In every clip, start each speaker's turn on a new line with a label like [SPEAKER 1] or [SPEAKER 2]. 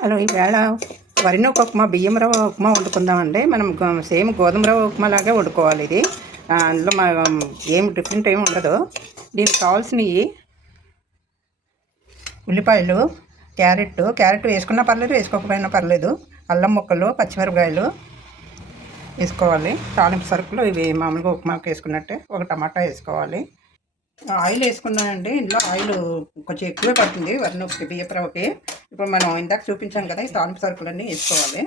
[SPEAKER 1] Hello ఈవేళ వరినొక ఉప్మా బియ్యం రవ్వ ఉప్మా వండుకుందామండి. మనం సేమ్ గోధుమ రవ్వ ఉప్మా లాగే వండుకోవాలి ఇది. అందులో మా ఏం డిఫరెంట్ ఏమి ఉండదు. దీనికి కావాల్సినవి ఉల్లిపాయలు క్యారెట్. క్యారెట్ వేసుకున్నా పర్లేదు వేసుకోకపోయినా పర్లేదు. అల్లం ముక్కలు పచ్చిమిరపకాయలు వేసుకోవాలి. తాలింపు సరుకులు ఇవి మామూలుగా ఉప్మాకి వేసుకున్నట్టే. ఒక టమాటా వేసుకోవాలి. ఆయిల్ వేసుకున్నానండి. ఇందులో ఆయిల్ కొంచెం ఎక్కువే పడుతుంది. వరినొప్పికి ఒకటి రవ్వకి ఇప్పుడు మనం ఇందాక చూపించాం కదా ఈ తాలింపు సరుకులన్నీ వేసుకోవాలి.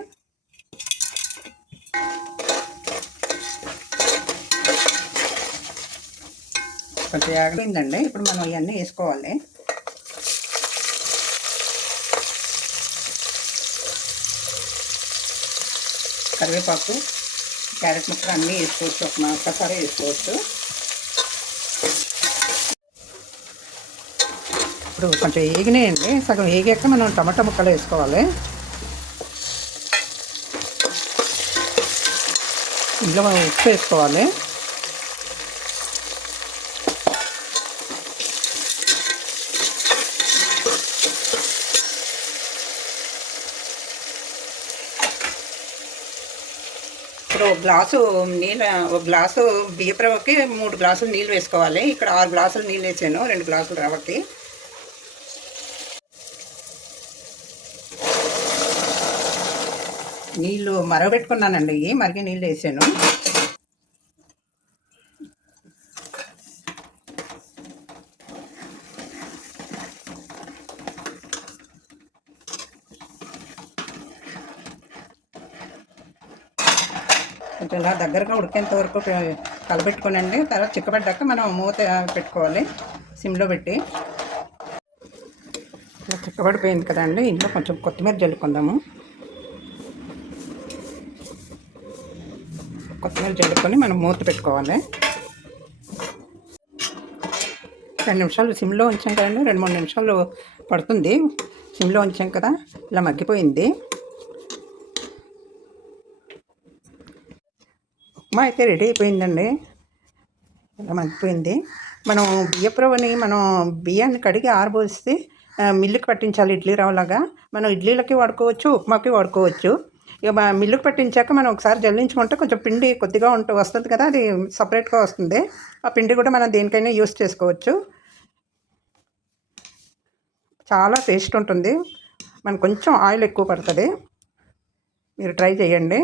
[SPEAKER 1] కొంచెం ఆగిపోయిందండి ఇప్పుడు మనం ఇవన్నీ వేసుకోవాలి. కరివేపాకు క్యారెట్ ముక్కలు అన్నీ వేసుకోవచ్చు. ఒక ఒక్కసారి వేసుకోవచ్చు. ఇప్పుడు కొంచెం వేగినాయండి సగం వేగాక మనం టమాటా ముక్కలు వేసుకోవాలి. ఇందులో మనం ఉప్పు వేసుకోవాలి. ఇప్పుడు ఒక గ్లాసు నీళ్ళ ఒక గ్లాసు బియ్యపు రవ్వకి మూడు గ్లాసులు నీళ్ళు వేసుకోవాలి. ఇక్కడ ఆరు గ్లాసులు నీళ్ళు వేసాను. రెండు గ్లాసులు రవ్వకి. నీళ్ళు మరగబెట్టుకున్నానండి. ఇవి మరిగి నీళ్ళు వేసాను. కొంచెం ఇలా దగ్గరగా ఉడికేంత వరకు కలబెట్టుకోనండి. తర్వాత చిక్కబడ్డాక మనం మూత పెట్టుకోవాలి. సిమ్లో పెట్టి. చిక్కబడిపోయింది కదండి. ఇంట్లో కొంచెం కొత్తిమీర జల్లుకుందాము కొత్తిమీర జల్లుకొని మనం మూత పెట్టుకోవాలి. రెండు నిమిషాలు సిమ్లో ఉంచాం కదండి రెండు మూడు నిమిషాలు పడుతుంది. సిమ్లో ఉంచాం కదా ఇలా మగ్గిపోయింది. ఉప్మా అయితే రెడీ అయిపోయిందండి. ఇలా మగ్గిపోయింది. మనం బియ్యపు రవ్వని మనం బియ్యాన్ని కడిగి ఆరబోస్తే మిల్లుకి పట్టించాలి ఇడ్లీ రవ్వలాగా. మనం ఇడ్లీలకి వాడుకోవచ్చు ఉప్మాకి వాడుకోవచ్చు. ఇక మిల్లుకు మిల్లుకి మనం ఒకసారి జల్లించుకుంటే కొంచెం పిండి కొద్దిగా ఉంటూ వస్తుంది కదా అది సపరేట్గా వస్తుంది. ఆ పిండి కూడా మనం దేనికైనా యూస్ చేసుకోవచ్చు. చాలా టేస్ట్ ఉంటుంది. మనకు కొంచెం ఆయిల్ ఎక్కువ పడుతుంది. మీరు ట్రై చేయండి.